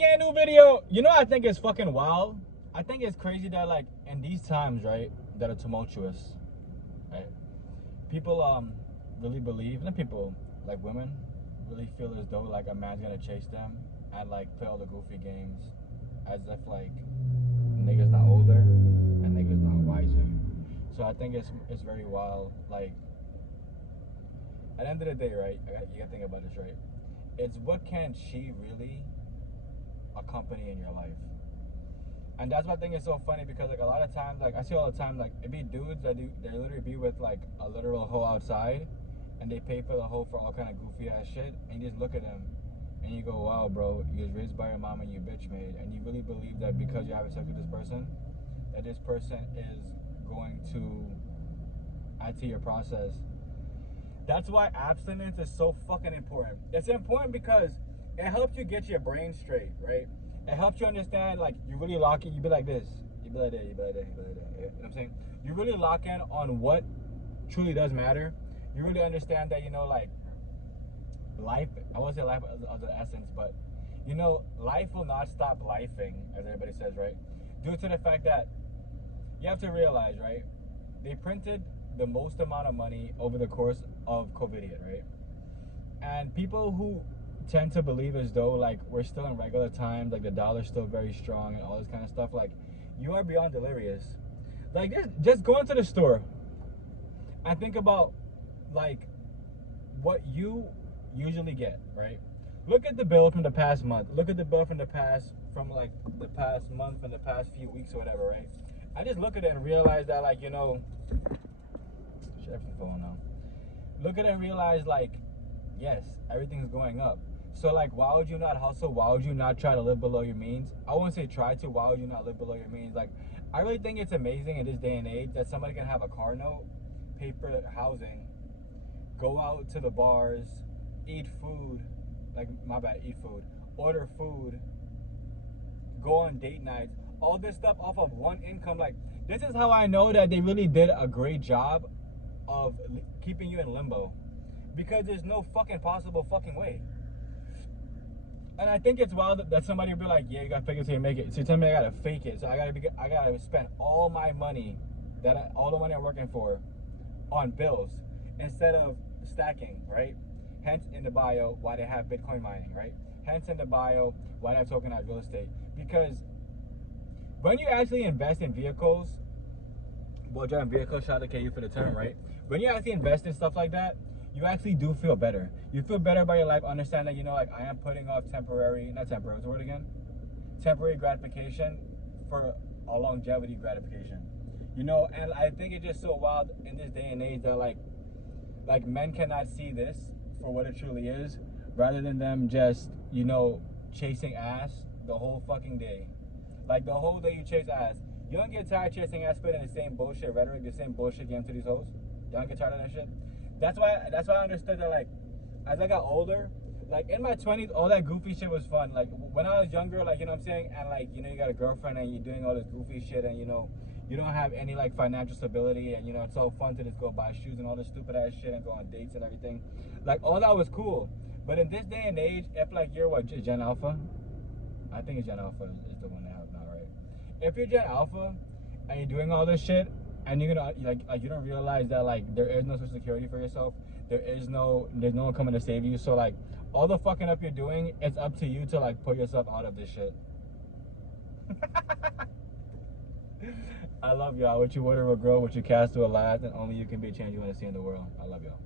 back in a new video. You know, I think it's fucking wild. I think it's crazy that, like, in these times, right, that are tumultuous, right, people really believe, and people, like women, really feel as though, like, a man's gonna chase them and, like, play all the goofy games as if, like, niggas not older and niggas not wiser. So I think it's very wild. Like, at the end of the day, right, you gotta think about this, right? It's what can she really accompany in your life? And that's why I think it's so funny, because, like, a lot of times, like, I see all the time, like, it be dudes that they literally be with, like, a literal hoe outside, and they pay for the hoe for all kind of goofy ass shit, and you just look at them and you go, wow, bro, you was raised by your mom and you bitch made, and you really believe that because you're having sex with this person, that this person is going to add to your process. That's why abstinence is so fucking important. It's important because it helps you get your brain straight, right? It helps you understand, like, you really lock in, you be like this, you be like that, you be like that, you be like that. You know what I'm saying? You really lock in on what truly does matter. You really understand that, you know, like, life, I won't say life as the essence, but, you know, life will not stop lifing, as everybody says, right? Due to the fact that you have to realize, right, they printed the most amount of money over the course of COVID, right? And people who tend to believe as though, like, we're still in regular times, like the dollar's still very strong and all this kind of stuff, like, you are beyond delirious. Like, just go into the store and think about, like, what you usually get, right? Look at the bill from the past month. Look at the bill from the past month, from the past few weeks or whatever, right? I just look at it and realize that, like, you know, shit, everything's going on. Look at it and realize, like, yes, everything's going up. So, like, why would you not hustle? Why would you not try to live below your means? I won't say try to. Why would you not live below your means? Like, I really think it's amazing in this day and age that somebody can have a car note, pay for housing, go out to the bars, eat food, like, my bad, eat food, order food, go on date nights, all this stuff off of one income. Like, this is how I know that they really did a great job of keeping you in limbo, because there's no fucking possible fucking way. And I think it's wild that somebody will be like, yeah, you gotta fake it till you make it. So you tell me I gotta fake it. So I gotta spend all my money, all the money I'm working for, on bills instead of stacking, right? Hence in the bio why they have Bitcoin mining, right? Hence in the bio why they have tokenized real estate. Because when you actually invest in vehicles, well, driving vehicles, shout out to KU for the term, right? When you actually invest in stuff like that, you actually do feel better. You feel better about your life, understand that, you know, like, I am putting off not temporary, what's the word again? Temporary gratification for a longevity gratification. You know, and I think it's just so wild in this day and age that, like men cannot see this for what it truly is, rather than them just, you know, chasing ass the whole fucking day. Like, the whole day you chase ass. You don't get tired chasing ass, spitting the same bullshit rhetoric, the same bullshit you to these hoes? You don't get tired of that shit? That's why I understood that, like, as I got older, like, in my 20s, all that goofy shit was fun. Like, when I was younger, like, you know what I'm saying? And, like, you know, you got a girlfriend and you're doing all this goofy shit, and, you know, you don't have any, like, financial stability, and, you know, it's so fun to just go buy shoes and all this stupid ass shit and go on dates and everything. Like, all that was cool. But in this day and age, if, like, you're what, Gen Alpha? I think it's Gen Alpha is the one they have now, right? If you're Gen Alpha and you're doing all this shit, and you're gonna, like, you don't realize that, like, there is no social security for yourself. There's no one coming to save you. So, like, all the fucking up you're doing, it's up to you to, like, pull yourself out of this shit. I love y'all. What you water will grow, what you cast will last, and only you can be a change you want to see in the world. I love y'all.